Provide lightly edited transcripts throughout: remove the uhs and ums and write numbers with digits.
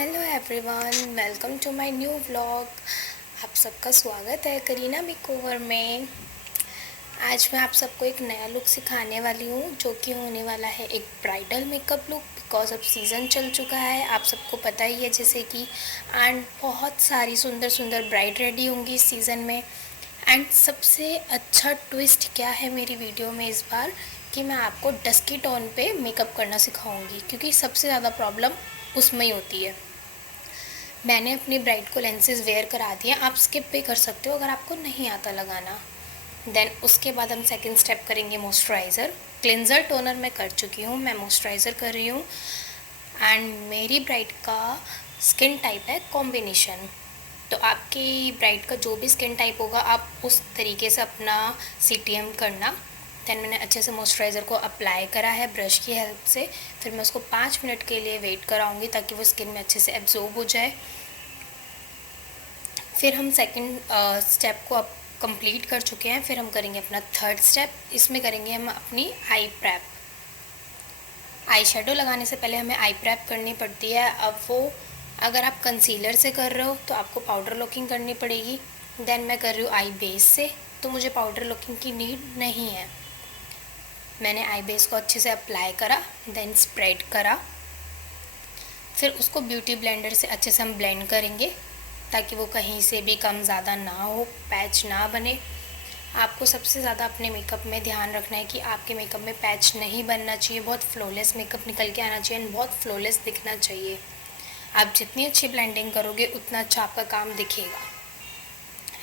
Hello everyone, welcome to my new vlog. आप सबका स्वागत है करीना मेकओवर में। आज मैं आप सबको एक नया लुक सिखाने वाली हूँ जो कि होने वाला है एक ब्राइडल मेकअप लुक। बिकॉज अब सीज़न चल चुका है, आप सबको पता ही है जैसे कि, एंड बहुत सारी सुंदर सुंदर ब्राइड रेडी होंगी इस सीज़न में। एंड सबसे अच्छा ट्विस्ट क्या है मेरी वीडियो में इस बार कि मैं आपको डस्की टोन पे मेकअप करना सिखाऊंगी, क्योंकि सबसे ज़्यादा प्रॉब्लम उसमें ही होती है। मैंने अपनी ब्राइड को लेंसेज वेयर करा दिए, आप स्किप भी कर सकते हो अगर आपको नहीं आता लगाना। देन उसके बाद हम सेकंड स्टेप करेंगे मॉइस्चराइज़र। क्लिनज़र टोनर मैं कर चुकी हूँ, मैं मॉइस्चराइज़र कर रही हूँ। एंड मेरी ब्राइड का स्किन टाइप है कॉम्बिनेशन, तो आपकी ब्राइड का जो भी स्किन टाइप होगा आप उस तरीके से अपना CTM करना। देन मैंने अच्छे से मॉइस्चराइज़र को अप्लाई करा है ब्रश की हेल्प से। फिर मैं उसको 5 मिनट के लिए वेट कराऊंगी ताकि वो स्किन में अच्छे से एब्जॉर्ब हो जाए। फिर हम सेकंड स्टेप को अब कंप्लीट कर चुके हैं। फिर हम करेंगे अपना थर्ड स्टेप। इसमें करेंगे हम अपनी आई प्रैप। आई शेडो लगाने से पहले हमें आई प्रैप करनी पड़ती है। अब वो अगर आप कंसीलर से कर रहे हो तो आपको पाउडर लॉकिंग करनी पड़ेगी। देन मैं कर रही हूँ आई बेस से, तो मुझे पाउडर लॉकिंग की नीड नहीं है। मैंने आई बेस को अच्छे से अप्लाई करा, देन स्प्रेड करा। फिर उसको ब्यूटी ब्लेंडर से अच्छे से हम ब्लेंड करेंगे ताकि वो कहीं से भी कम ज़्यादा ना हो, पैच ना बने। आपको सबसे ज़्यादा अपने मेकअप में ध्यान रखना है कि आपके मेकअप में पैच नहीं बनना चाहिए। बहुत फ्लॉलेस मेकअप निकल के आना चाहिए, बहुत फ्लॉलेस दिखना चाहिए। आप जितनी अच्छी ब्लेंडिंग करोगे उतना अच्छा आपका काम दिखेगा।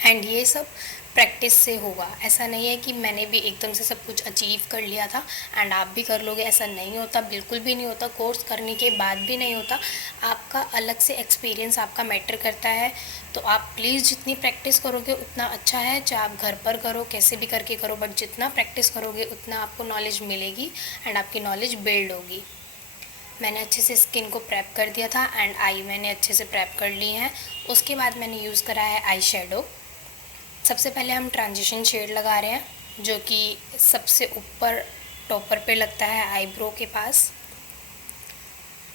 एंड ये सब प्रैक्टिस से होगा। ऐसा नहीं है कि मैंने भी एकदम से सब कुछ अचीव कर लिया था एंड आप भी कर लोगे, ऐसा नहीं होता, बिल्कुल भी नहीं होता। कोर्स करने के बाद भी नहीं होता। आपका अलग से एक्सपीरियंस आपका मैटर करता है। तो आप प्लीज़ जितनी प्रैक्टिस करोगे उतना अच्छा है, चाहे आप घर पर करो, कैसे भी करके करो, बट जितना प्रैक्टिस करोगे उतना आपको नॉलेज मिलेगी एंड आपकी नॉलेज बिल्ड होगी। मैंने अच्छे से स्किन को प्रेप कर दिया था एंड आई मैंने अच्छे से प्रेप कर ली हैं। उसके बाद मैंने यूज़ करा है आई शेडो। सबसे पहले हम ट्रांजिशन शेड लगा रहे हैं जो कि सबसे ऊपर टॉपर पे लगता है आईब्रो के पास।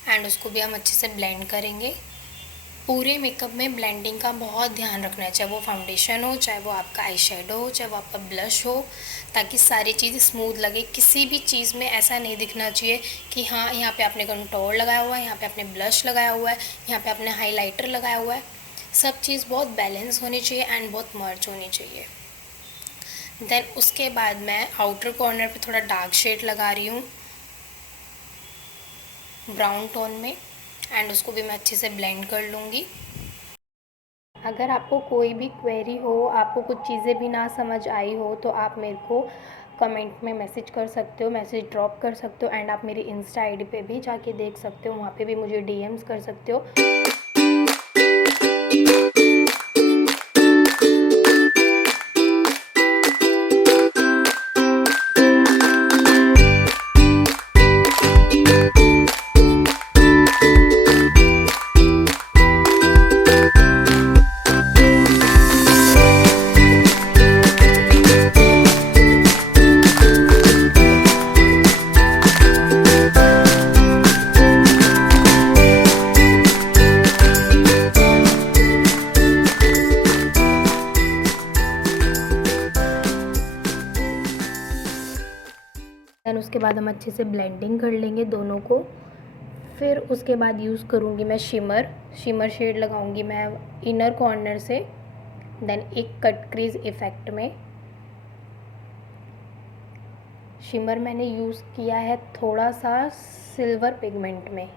एंड उसको भी हम अच्छे से ब्लेंड करेंगे। पूरे मेकअप में ब्लेंडिंग का बहुत ध्यान रखना है, चाहे वो फाउंडेशन हो, चाहे वो आपका आई शेडो हो, चाहे वो आपका ब्लश हो, ताकि सारी चीज़ स्मूथ लगे। किसी भी चीज़ में ऐसा नहीं दिखना चाहिए कि हाँ यहाँ पे आपने कंटूर लगाया हुआ है, यहाँ पे आपने ब्लश लगाया हुआ है, यहाँ पे आपने हाइलाइटर लगाया हुआ है। सब चीज़ बहुत बैलेंस होनी चाहिए एंड बहुत मर्ज होनी चाहिए। देन उसके बाद मैं आउटर कॉर्नर पे थोड़ा डार्क शेड लगा रही हूँ ब्राउन टोन में, एंड उसको भी मैं अच्छे से ब्लेंड कर लूँगी। अगर आपको कोई भी क्वेरी हो, आपको कुछ चीज़ें भी ना समझ आई हो, तो आप मेरे को कमेंट में मैसेज कर सकते हो, मैसेज ड्रॉप कर सकते हो। एंड आप मेरी इंस्टा आईडी पे भी जाके देख सकते हो, वहाँ पे भी मुझे DMs कर सकते हो। देन उसके बाद हम अच्छे से ब्लेंडिंग कर लेंगे दोनों को। फिर उसके बाद यूज़ करूँगी मैं शिमर शेड लगाऊँगी मैं इनर कॉर्नर से। देन एक कट क्रीज इफ़ेक्ट में शिमर मैंने यूज़ किया है थोड़ा सा सिल्वर पिगमेंट में।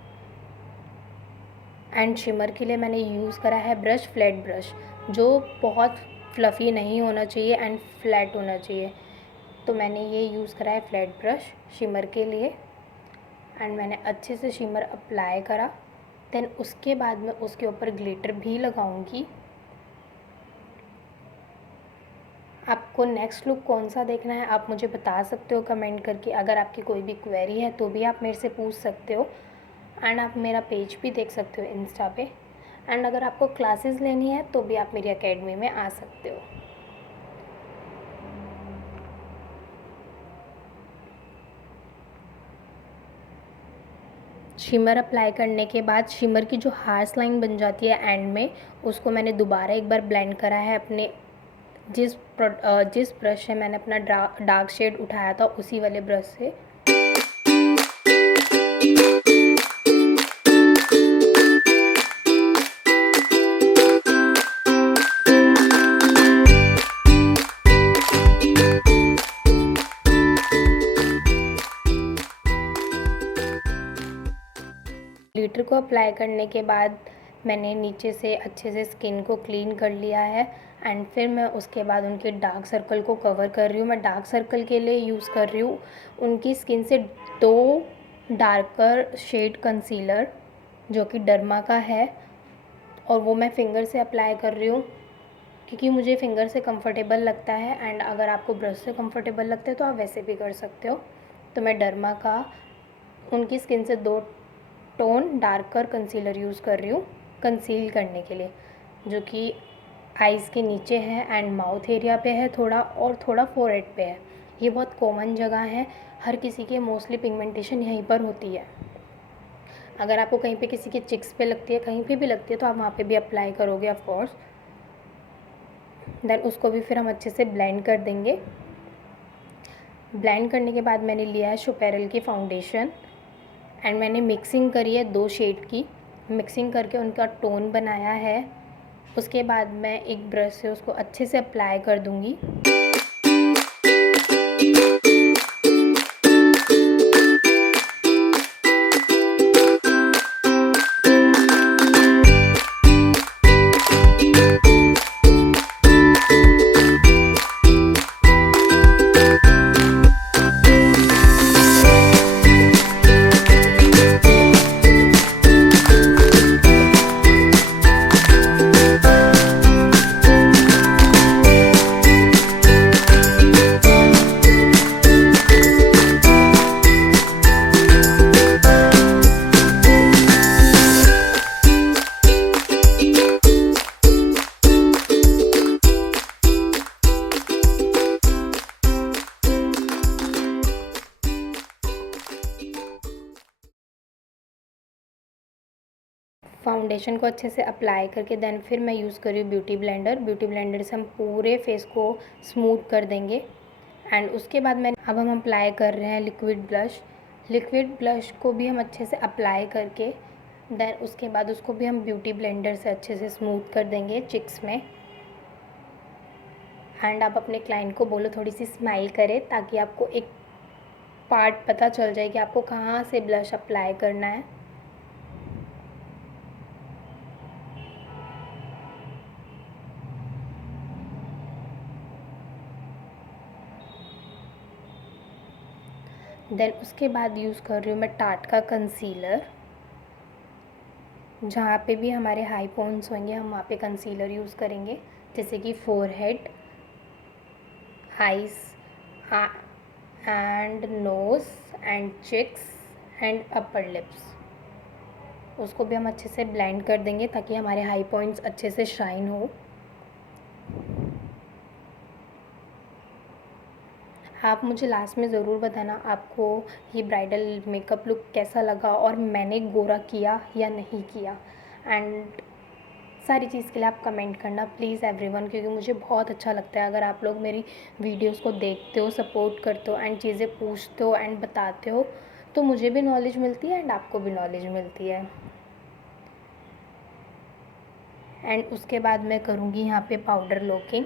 एंड शिमर के लिए मैंने यूज़ करा है ब्रश, फ्लैट ब्रश, जो बहुत फ्लफ़ी नहीं होना चाहिए एंड फ्लैट होना चाहिए। तो मैंने ये यूज़ करा है फ्लैट ब्रश शिमर के लिए। एंड मैंने अच्छे से शिमर अप्लाई करा। देन उसके बाद मैं उसके ऊपर ग्लिटर भी लगाऊंगी। आपको नेक्स्ट लुक कौन सा देखना है आप मुझे बता सकते हो कमेंट करके। अगर आपकी कोई भी क्वेरी है तो भी आप मेरे से पूछ सकते हो। एंड आप मेरा पेज भी देख सकते हो इंस्टा पे। एंड अगर आपको क्लासेस लेनी है तो भी आप मेरी एकेडमी में आ सकते हो। शिमर अप्लाई करने के बाद शिमर की जो हार्श लाइन बन जाती है एंड में, उसको मैंने दोबारा एक बार ब्लेंड करा है अपने जिस ब्रश से मैंने अपना डार्क शेड उठाया था उसी वाले ब्रश से। ग्लिटर को अप्लाई करने के बाद मैंने नीचे से अच्छे से स्किन को क्लीन कर लिया है एंड फिर मैं उसके बाद उनके डार्क सर्कल को कवर कर रही हूँ। मैं डार्क सर्कल के लिए यूज़ कर रही हूँ उनकी स्किन से 2 डार्कर शेड कंसीलर जो कि डर्मा का है, और वो मैं फिंगर से अप्लाई कर रही हूँ क्योंकि मुझे फिंगर से कंफर्टेबल लगता है एंड अगर आपको ब्रश से कंफर्टेबल लगता है तो आप वैसे भी कर सकते हो। तो मैं डर्मा का उनकी स्किन से 2 टोन डार्कर कंसीलर यूज़ कर रही हूँ कंसील करने के लिए, जो कि आइज़ के नीचे है एंड माउथ एरिया पे है थोड़ा, और थोड़ा फोरहेड पे है। ये बहुत कॉमन जगह है, हर किसी के मोस्टली पिगमेंटेशन यहीं पर होती है। अगर आपको कहीं पे किसी के चिक्स पे लगती है, कहीं पे भी लगती है, तो आप वहाँ पे भी अप्लाई करोगे ऑफ कोर्स। देन उसको भी फिर हम अच्छे से ब्लेंड कर देंगे। ब्लेंड करने के बाद मैंने लिया है शुपेरल की फाउंडेशन एंड मैंने मिक्सिंग करी है 2 शेड की, मिक्सिंग करके उनका टोन बनाया है। उसके बाद मैं एक ब्रश से उसको अच्छे से अप्लाई कर दूँगी। फाउंडेशन को अच्छे से अप्लाई करके देन फिर मैं यूज़ कर रही हूँ ब्यूटी ब्लेंडर। ब्यूटी ब्लेंडर से हम पूरे फेस को स्मूथ कर देंगे एंड उसके बाद अब हम अप्लाई कर रहे हैं लिक्विड ब्लश। लिक्विड ब्लश को भी हम अच्छे से अप्लाई करके देन उसके बाद उसको भी हम ब्यूटी ब्लेंडर से अच्छे से स्मूथ कर देंगे चिक्स में। एंड आप अपने क्लाइंट को बोलो थोड़ी सी स्माइल करे ताकि आपको एक पार्ट पता चल जाए कि आपको कहाँ से ब्लश अप्लाई करना है। देन उसके बाद यूज़ कर रही हूँ मैं टाट का कंसीलर। जहाँ पे भी हमारे हाई पॉइंट्स होंगे हम वहाँ पे कंसीलर यूज़ करेंगे, जैसे कि forehead, eyes and nose and cheeks and upper lips. उसको भी हम अच्छे से ब्लेंड कर देंगे ताकि हमारे हाई पॉइंट्स अच्छे से शाइन हो। आप मुझे लास्ट में ज़रूर बताना आपको ये ब्राइडल मेकअप लुक कैसा लगा और मैंने गोरा किया या नहीं किया। एंड सारी चीज़ के लिए आप कमेंट करना प्लीज़ एवरीवन, क्योंकि मुझे बहुत अच्छा लगता है अगर आप लोग मेरी वीडियोस को देखते हो, सपोर्ट करते हो एंड चीज़ें पूछते हो एंड बताते हो, तो मुझे भी नॉलेज मिलती है एंड आपको भी नॉलेज मिलती है। एंड उसके बाद मैं करूँगी यहाँ पे पाउडर लॉकिंग।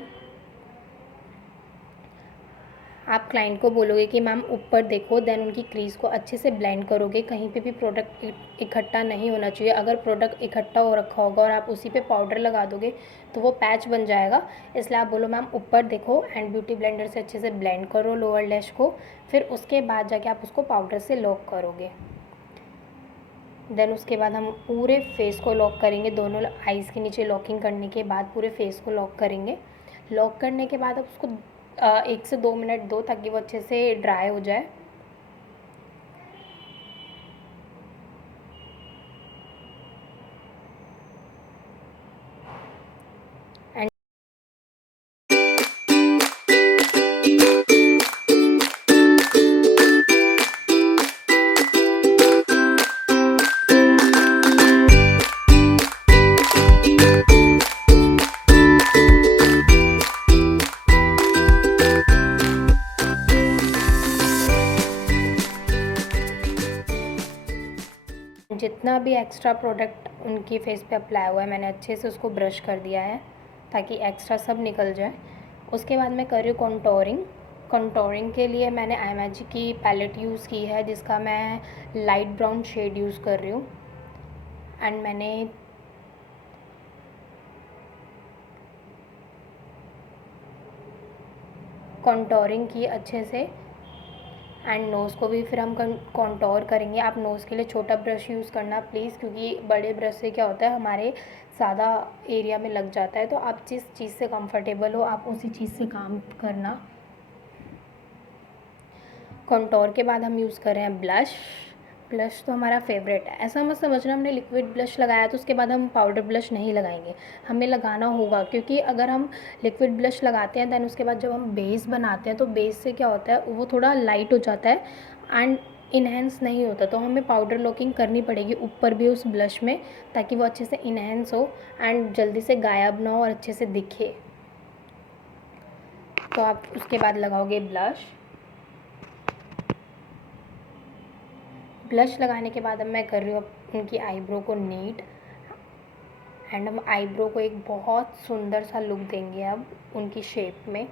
आप क्लाइंट को बोलोगे कि मैम ऊपर देखो, देन उनकी क्रीज़ को अच्छे से ब्लेंड करोगे, कहीं पे भी प्रोडक्ट इकट्ठा नहीं होना चाहिए। अगर प्रोडक्ट इकट्ठा हो रखा होगा और आप उसी पे पाउडर लगा दोगे तो वो पैच बन जाएगा। इसलिए आप बोलो मैम ऊपर देखो एंड ब्यूटी ब्लेंडर से अच्छे से ब्लेंड करो लोअर लैश को, फिर उसके बाद जाके आप उसको पाउडर से लॉक करोगे। देन उसके बाद हम पूरे फेस को लॉक करेंगे, दोनों आइज़ के नीचे लॉकिंग करने के बाद पूरे फेस को लॉक करेंगे। लॉक करने के बाद आप उसको 1 से 2 मिनट दो ताकि वो अच्छे से ड्राई हो जाए। जितना भी एक्स्ट्रा प्रोडक्ट उनकी फेस पे अप्लाई हुआ है मैंने अच्छे से उसको ब्रश कर दिया है ताकि एक्स्ट्रा सब निकल जाए। उसके बाद मैं कर रही हूँ कंटोरिंग। कंटोरिंग के लिए मैंने आई मैजिक की पैलेट यूज़ की है जिसका मैं लाइट ब्राउन शेड यूज़ कर रही हूँ। एंड मैंने कंटोरिंग की अच्छे से। एंड नोज़ को भी फिर हम कंटोर करेंगे। आप नोज़ के लिए छोटा ब्रश यूज़ करना प्लीज़, क्योंकि बड़े ब्रश से क्या होता है हमारे ज़्यादा एरिया में लग जाता है। तो आप जिस चीज़ से कंफर्टेबल हो आप उसी चीज़ से काम करना। कंटोर के बाद हम यूज़ कर रहे हैं ब्लश। ब्लश तो हमारा फेवरेट है। ऐसा मत समझना हमने लिक्विड ब्लश लगाया तो उसके बाद हम पाउडर ब्लश नहीं लगाएंगे, हमें लगाना होगा, क्योंकि अगर हम लिक्विड ब्लश लगाते हैं दैन उसके बाद जब हम बेस बनाते हैं तो बेस से क्या होता है वो थोड़ा लाइट हो जाता है एंड इन्हेंस नहीं होता। तो हमें पाउडर लॉकिंग करनी पड़ेगी ऊपर भी उस ब्लश में ताकि वो अच्छे से इन्हेंस हो एंड जल्दी से गायब ना हो और अच्छे से दिखे। तो आप उसके बाद लगाओगे ब्लश। ब्लश लगाने के बाद अब मैं कर रही हूँ उनकी आईब्रो को नीट। एंड हम आईब्रो को एक बहुत सुंदर सा लुक देंगे अब उनकी शेप में।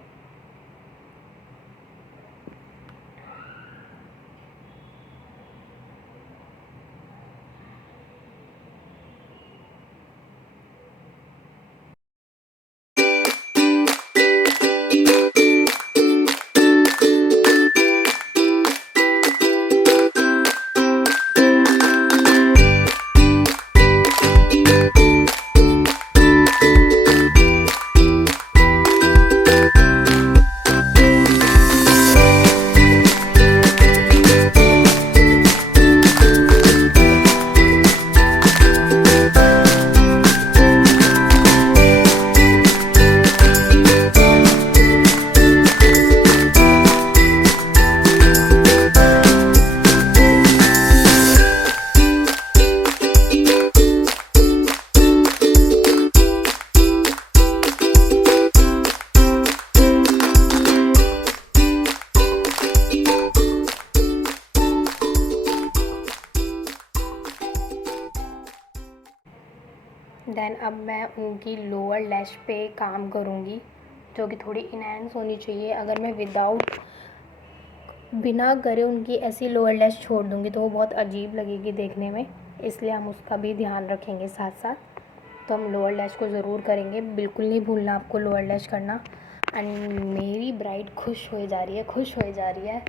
देन अब मैं उनकी लोअर लैश पे काम करूँगी जो कि थोड़ी इनहेंस होनी चाहिए। अगर मैं बिना करे उनकी ऐसी लोअर लैश छोड़ दूँगी तो वो बहुत अजीब लगेगी देखने में, इसलिए हम उसका भी ध्यान रखेंगे साथ साथ। तो हम लोअर लैश को ज़रूर करेंगे, बिल्कुल नहीं भूलना आपको लोअर लैश करना। एंड मेरी ब्राइड खुश हो जा रही है, खुश हो जा रही है।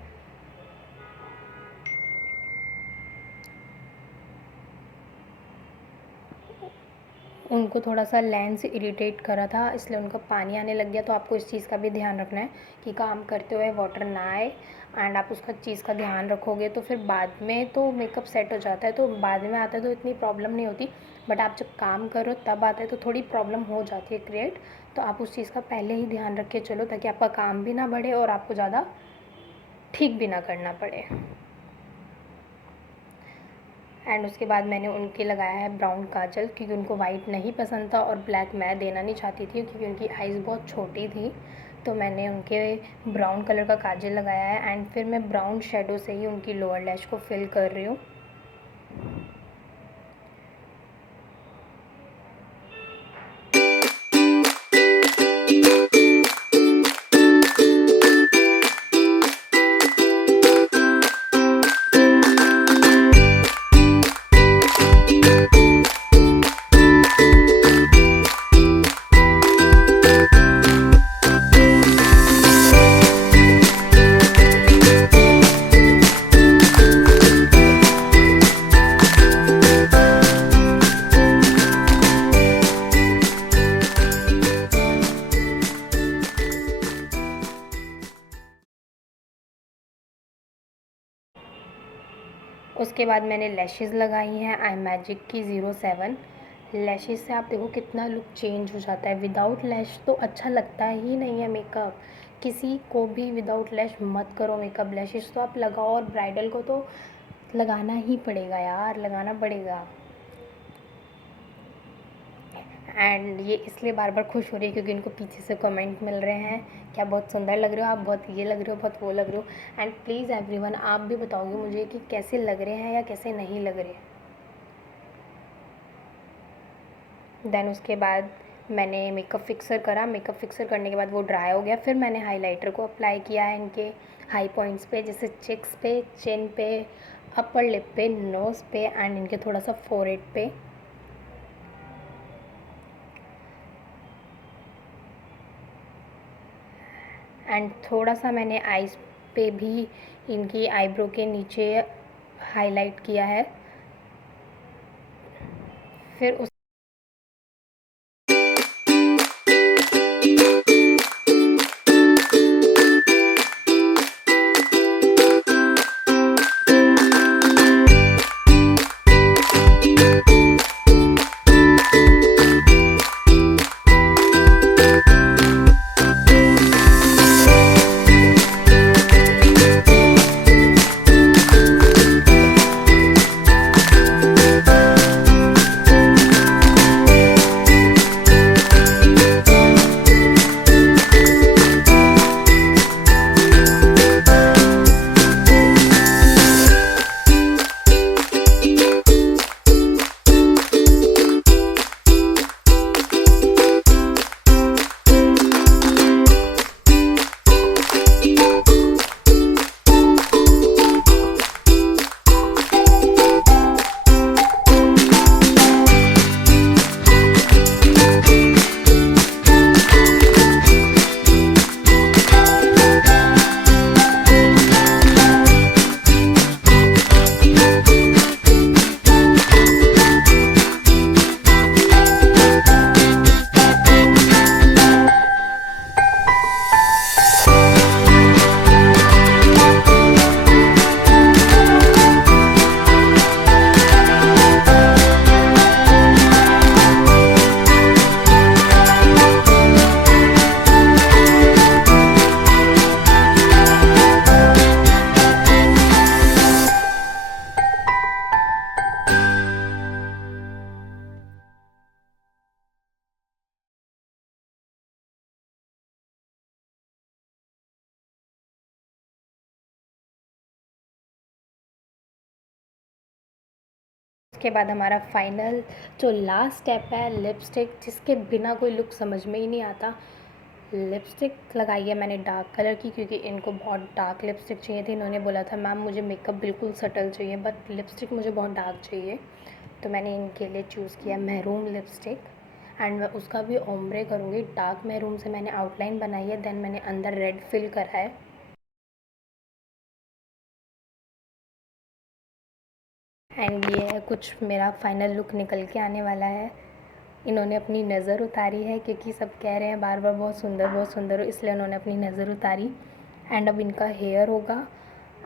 उनको थोड़ा सा लेंस इरिटेट करा था इसलिए उनका पानी आने लग गया। तो आपको इस चीज़ का भी ध्यान रखना है कि काम करते हुए वाटर ना आए एंड आप उसका चीज़ का ध्यान रखोगे तो फिर बाद में तो मेकअप सेट हो जाता है। तो बाद में आता है तो इतनी प्रॉब्लम नहीं होती, बट आप जब काम करो तब आता है तो थोड़ी प्रॉब्लम हो जाती है क्रिएट। तो आप उस चीज़ का पहले ही ध्यान रख के चलो ताकि आपका काम भी ना बढ़े और आपको ज़्यादा ठीक भी ना करना पड़े। एंड उसके बाद मैंने उनके लगाया है ब्राउन काजल, क्योंकि उनको वाइट नहीं पसंद था और ब्लैक मैं देना नहीं चाहती थी क्योंकि उनकी आइज़ बहुत छोटी थी। तो मैंने उनके ब्राउन कलर का काजल लगाया है एंड फिर मैं ब्राउन शेडो से ही उनकी लोअर लैश को फिल कर रही हूँ। उसके बाद मैंने लैशेज़ लगाई हैं आई मैजिक की 07। लैशेज़ से आप देखो कितना लुक चेंज हो जाता है। विदाउट लैश तो अच्छा लगता ही नहीं है मेकअप, किसी को भी विदाउट लैश मत करो मेकअप। लैशेज़ तो आप लगाओ और ब्राइडल को तो लगाना ही पड़ेगा यार, लगाना पड़ेगा। एंड ये इसलिए बार बार खुश हो रही है क्योंकि इनको पीछे से कमेंट मिल रहे हैं क्या बहुत सुंदर लग रहे हो आप, बहुत ये लग रहे हो, बहुत वो लग रहे हो। एंड प्लीज़ एवरीवन आप भी बताओगे मुझे कि कैसे लग रहे हैं या कैसे नहीं लग रहे। देन उसके बाद मैंने मेकअप फिक्सर करा। मेकअप फिक्सर करने के बाद वो ड्राई हो गया। फिर मैंने हाइलाइटर को अप्लाई किया है इनके हाई पॉइंट्स पे, जैसे चिक्स पे, चिन पे, अपर लिप पे, नोज़ पे एंड इनके थोड़ा सा फोरहेड पे। एंड थोड़ा सा मैंने आईज पे भी इनकी आईब्रो के नीचे हाईलाइट किया है। फिर उस उसके बाद हमारा फाइनल जो लास्ट स्टेप है लिपस्टिक, जिसके बिना कोई लुक समझ में ही नहीं आता। लिपस्टिक लगाई है मैंने डार्क कलर की, क्योंकि इनको बहुत डार्क लिपस्टिक चाहिए थी। इन्होंने बोला था मैम मुझे मेकअप बिल्कुल सटल चाहिए बट लिपस्टिक मुझे बहुत डार्क चाहिए, तो मैंने इनके लिए चूज़ किया मैरून लिपस्टिक। एंड मैं उसका भी ओम्ब्रे करूँगी। डार्क मैरून से मैंने आउटलाइन बनाई है, देन मैंने अंदर रेड फिल करा है। एंड ये है कुछ मेरा फाइनल लुक निकल के आने वाला है। इन्होंने अपनी नज़र उतारी है, क्योंकि सब कह रहे हैं बार बार बहुत सुंदर हो, इसलिए उन्होंने अपनी नज़र उतारी। एंड अब इनका हेयर होगा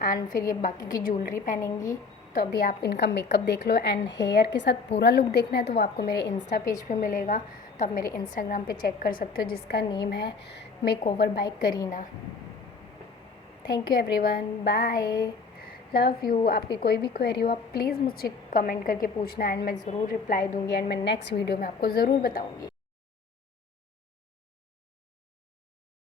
एंड फिर ये बाकी की ज्वेलरी पहनेंगी। तो अभी आप इनका मेकअप देख लो एंड हेयर के साथ पूरा लुक देखना है तो वो आपको मेरे इंस्टा पेज पे मिलेगा। तो आप मेरे इंस्टाग्राम पे चेक कर सकते हो, जिसका नेम है makeover by Kareena. Thank you everyone, bye, love you. आपकी कोई भी क्वेरी हो आप प्लीज़ मुझसे कमेंट करके पूछना एंड मैं ज़रूर रिप्लाई दूँगी एंड मैं नेक्स्ट वीडियो में आपको ज़रूर बताऊँगी।